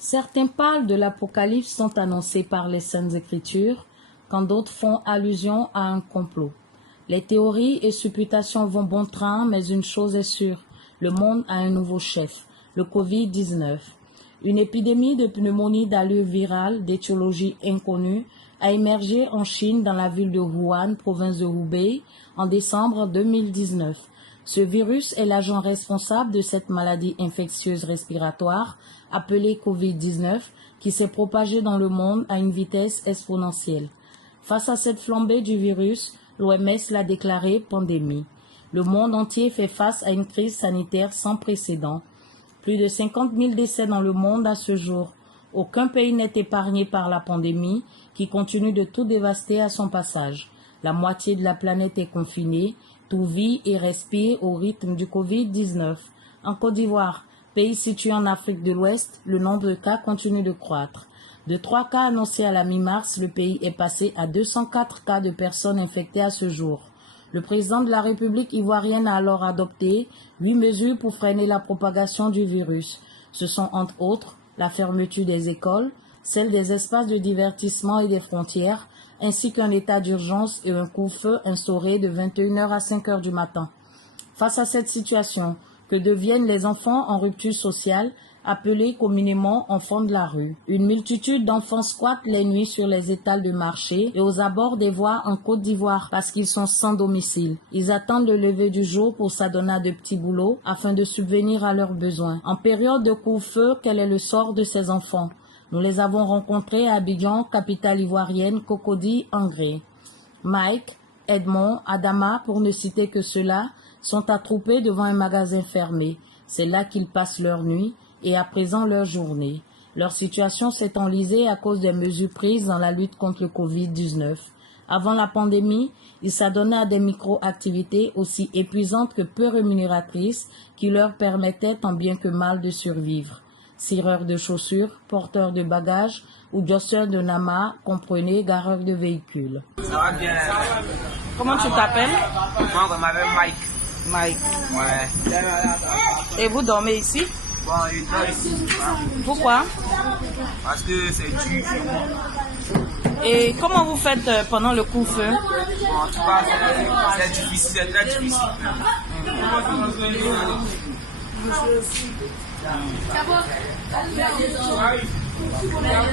Certains parlent de l'Apocalypse sont annoncés par les Saintes Écritures, quand d'autres font allusion à un complot. Les théories et supputations vont bon train, mais une chose est sûre, le monde a un nouveau chef, le Covid-19. Une épidémie de pneumonie d'allure virale, d'étiologie inconnue, a émergé en Chine dans la ville de Wuhan, province de Hubei, en décembre 2019. Ce virus est l'agent responsable de cette maladie infectieuse respiratoire appelée Covid-19 qui s'est propagée dans le monde à une vitesse exponentielle. Face à cette flambée du virus, l'OMS l'a déclaré pandémie. Le monde entier fait face à une crise sanitaire sans précédent. Plus de 50 000 décès dans le monde à ce jour. Aucun pays n'est épargné par la pandémie qui continue de tout dévaster à son passage. La moitié de la planète est confinée, tout vit et respire au rythme du Covid-19. En Côte d'Ivoire, pays situé en Afrique de l'Ouest, le nombre de cas continue de croître. De 3 cas annoncés à la mi-mars, le pays est passé à 204 cas de personnes infectées à ce jour. Le président de la République ivoirienne a alors adopté 8 mesures pour freiner la propagation du virus. Ce sont entre autres la fermeture des écoles, celle des espaces de divertissement et des frontières, ainsi qu'un état d'urgence et un couvre-feu instauré de 21h à 5h du matin. Face à cette situation, que deviennent les enfants en rupture sociale, appelés communément enfants de la rue? Une multitude d'enfants squattent les nuits sur les étals de marché et aux abords des voies en Côte d'Ivoire parce qu'ils sont sans domicile. Ils attendent le lever du jour pour s'adonner à de petits boulots afin de subvenir à leurs besoins. En période de couvre-feu, quel est le sort de ces enfants? Nous les avons rencontrés à Abidjan, capitale ivoirienne, Cocody, Angré. Mike, Edmond, Adama, pour ne citer que ceux-là, sont attroupés devant un magasin fermé. C'est là qu'ils passent leur nuit et à présent leur journée. Leur situation s'est enlisée à cause des mesures prises dans la lutte contre le Covid-19. Avant la pandémie, ils s'adonnaient à des micro-activités aussi épuisantes que peu rémunératrices qui leur permettaient tant bien que mal de survivre. Cireurs de chaussures, porteurs de bagages ou josseurs de nama, comprenez, gareurs de véhicules. Ça va bien. Comment tu t'appelles? Moi, je m'appelle Mike. Mike. Ouais. Et vous dormez ici? Bon, je dors ici. Pourquoi? Parce que c'est dur chez moi. Et comment vous faites pendant le couvre-feu? Bon, en tout cas, c'est difficile, c'est très difficile.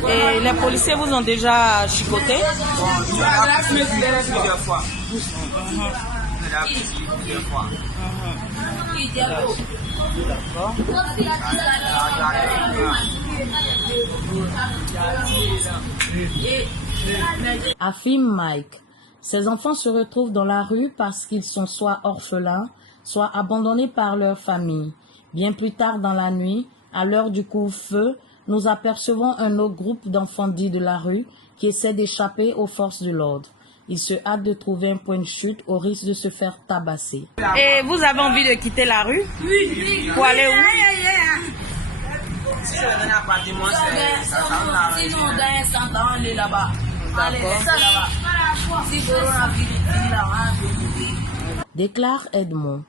Et les policiers vous ont déjà chicoté? Bon, je l'ai appris plusieurs fois. Je l'ai appris plusieurs fois. D'accord. Affirme Mike. Ces enfants se retrouvent dans la rue parce qu'ils sont soit orphelins, soit abandonnés par leur famille. Bien plus tard dans la nuit, à l'heure du couvre-feu, nous apercevons un autre groupe d'enfants dits de la rue qui essaient d'échapper aux forces de l'ordre. Ils se hâtent de trouver un point de chute au risque de se faire tabasser. Et vous avez envie de quitter la rue? Oui. Pour aller où? Si je vais donner un appartement, c'est ça va là. Sinon, dans 100 ans, on est là-bas. Allez, c'est là-bas. Si coronavirus là, Déclare Edmond.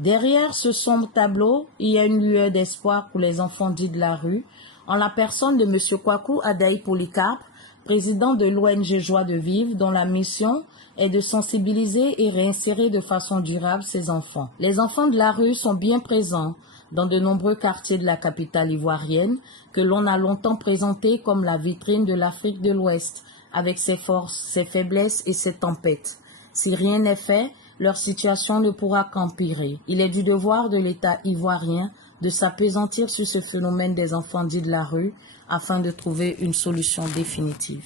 Derrière ce sombre tableau, il y a une lueur d'espoir pour les enfants dits de la rue, en la personne de M. Kwaku Adaï Polycarpe, président de l'ONG Joie de Vivre, dont la mission est de sensibiliser et réinsérer de façon durable ces enfants. Les enfants de la rue sont bien présents dans de nombreux quartiers de la capitale ivoirienne, que l'on a longtemps présenté comme la vitrine de l'Afrique de l'Ouest, avec ses forces, ses faiblesses et ses tempêtes. Si rien n'est fait, leur situation ne pourra qu'empirer. Il est du devoir de l'État ivoirien de s'appesantir sur ce phénomène des enfants dits de la rue afin de trouver une solution définitive.